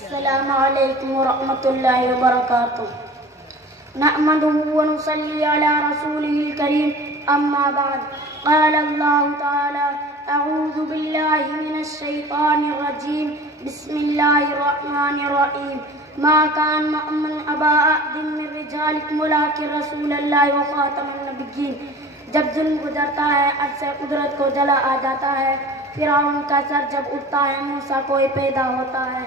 السلام علیکم ورحمۃ اللہ وبرکاتہ نحمده ونصلي على رسوله الكريم اما بعد قال الله تعالى اعوذ بالله من الشیطان الرجیم بسم اللہ الرحمن الرحیم ما كان مؤمن ابا احد من رجالكم ولكن رسول اللہ وخاتم النبیین۔ جب ظلم گزرتا ہے عرصہ قدرت کو جلا آ جاتا ہے، فرعون کا سر جب اٹھتا ہے موسیٰ کوئی پیدا ہوتا ہے۔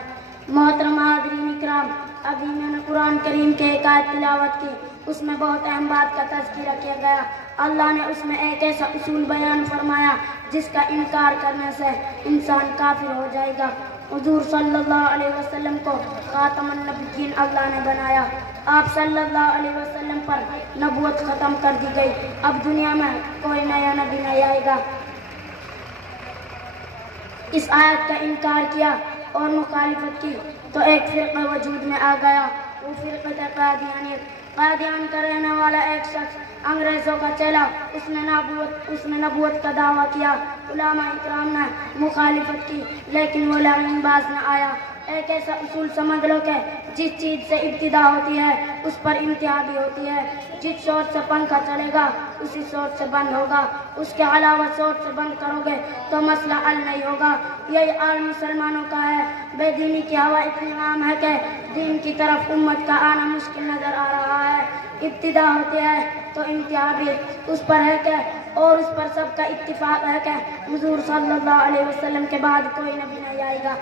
محترم حاضرین اکرام، ابھی میں نے قرآن کریم کے ایک آیت تلاوت کی، اس میں بہت اہم بات کا تذکرہ کیا گیا۔ اللہ نے اس میں ایک ایسا اصول بیان فرمایا جس کا انکار کرنے سے انسان کافر ہو جائے گا۔ حضور صلی اللہ علیہ وسلم کو خاتم النبیین اللہ نے بنایا۔ آپ صلی اللہ علیہ وسلم پر نبوت ختم کر دی گئی، اب دنیا میں کوئی نیا نبی نہیں آئے گا۔ اس آیت کا انکار کیا اور مخالفت کی تو ایک فرقہ وجود میں آ گیا، وہ فرقہ قادیانیت۔ قادیان کا رہنے والا ایک شخص انگریزوں کا چلا، اس نے نبوت کا دعویٰ کیا۔ علماء اکرام نے مخالفت کی لیکن وہ لعین باز نہ آیا۔ ایک ایسا اصول سمجھ لو کہ جس چیز سے ابتدا ہوتی ہے اس پر انتہا بھی ہوتی ہے۔ جس سوچ سے پنکھا چلے گا اسی سوچ سے بند ہوگا، اس کے علاوہ سوچ سے بند کرو گے تو مسئلہ حل نہیں ہوگا۔ یہی حال مسلمانوں کا ہے۔ بے دینی کی ہوا اتنی عام ہے کہ دین کی طرف امت کا آنا مشکل نظر آ رہا ہے۔ ابتدا ہوتی ہے تو انتہا بھی اس پر ہے کہ اور اس پر سب کا اتفاق ہے کہ حضور صلی اللہ علیہ وسلم کے بعد کوئی نبی نہیں آئے گا۔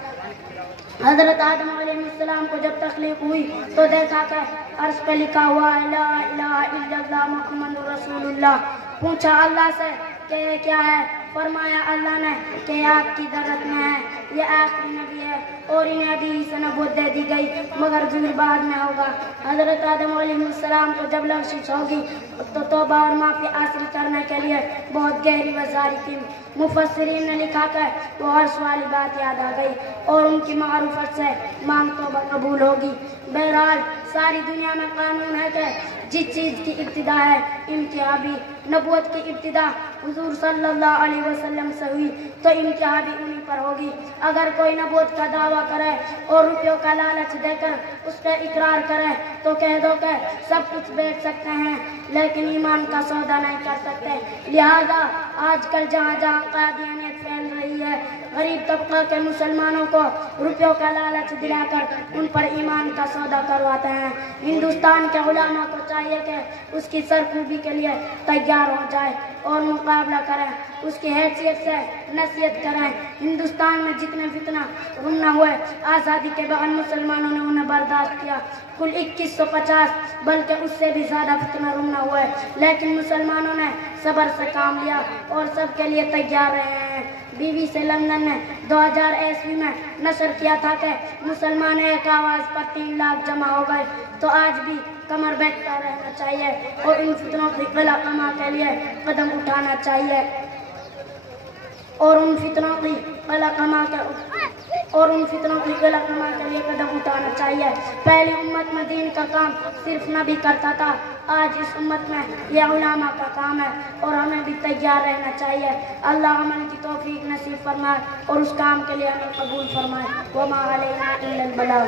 حضرت آدم علیہ السلام کو جب تخلیق ہوئی تو دیکھا کہ عرش پہ لکھا ہوا ہے لا الہ الا اللہ محمد رسول اللہ۔ پوچھا اللہ سے کہ یہ کیا ہے؟ فرمایا اللہ نے کہ یہ آپ کی ذرت میں ہے، یہ آخری نبی ہے اور انہیں ابھی سے نبوت دے دی گئی مگر ظہور بعد میں ہوگا۔ حضرت آدم علیہ السلام کو جب لغزش ہوگی تو توبہ اور معافی حاصل کرنے کے لیے بہت گہری وزاری کی۔ مفسرین نے لکھا کہ وہ عرش والی بات یاد آ گئی اور ان کی معرفت سے مانگ توبہ قبول ہوگی۔ بہرحال ساری دنیا میں قانون ہے کہ جس چیز کی ابتدا ہے انتہا بھی۔ نبوت کی ابتدا حضور صلی اللہ علیہ وسلم سے ہوئی تو انتہا بھی انہی پر ہوگی۔ اگر کوئی نبوت کا دعویٰ کرے اور روپیوں کا لالچ دے کر اس کا اقرار کرے تو کہہ دو کہ سب کچھ بیچ سکتے ہیں لیکن ایمان کا سودا نہیں کر سکتے۔ لہذا آج کل جہاں جہاں قادیانیت پھیل رہی ہے، غریب طبقہ کے مسلمانوں کو روپیوں کا لالچ دلا کر ان پر ایمان کا سودا کرواتے ہیں۔ ہندوستان کے علماء کو چاہیے کہ اس کی سرکوبی کے لیے تیار ہو جائے اور مقابلہ کریں، اس کی حیثیت سے نصیحت کریں۔ ہندوستان میں جتنے فتنہ رونما ہوئے آزادی کے بعد مسلمانوں نے انہیں برداشت کیا۔ کل 2150 بلکہ اس سے بھی زیادہ فتنہ رونما ہوئے لیکن مسلمانوں نے صبر سے کام لیا اور سب کے لیے تیار رہے ہیں۔ بی بی سی لندن نے 2000 عیسوی میں نشر کیا تھا کہ مسلمان ایک آواز پر 3 لاکھ جمع ہو گئے، تو آج بھی کمر بیٹھتا رہنا چاہیے اور ان فتنوں کی قلع کما کے لیے قدم اٹھانا چاہیے اور ان فتنوں کی قلع کما کے لیے قدم اٹھانا چاہیے۔ پہلی امت میں دین کا کام صرف نبی کرتا تھا، آج اس امت میں یہ علماء کا کام ہے اور ہمیں بھی تیار رہنا چاہیے۔ اللہ عمل کی توفیق نصیب فرمائے اور اس کام کے لیے ہمیں قبول فرمائے۔ وما علینا الا البلاغ۔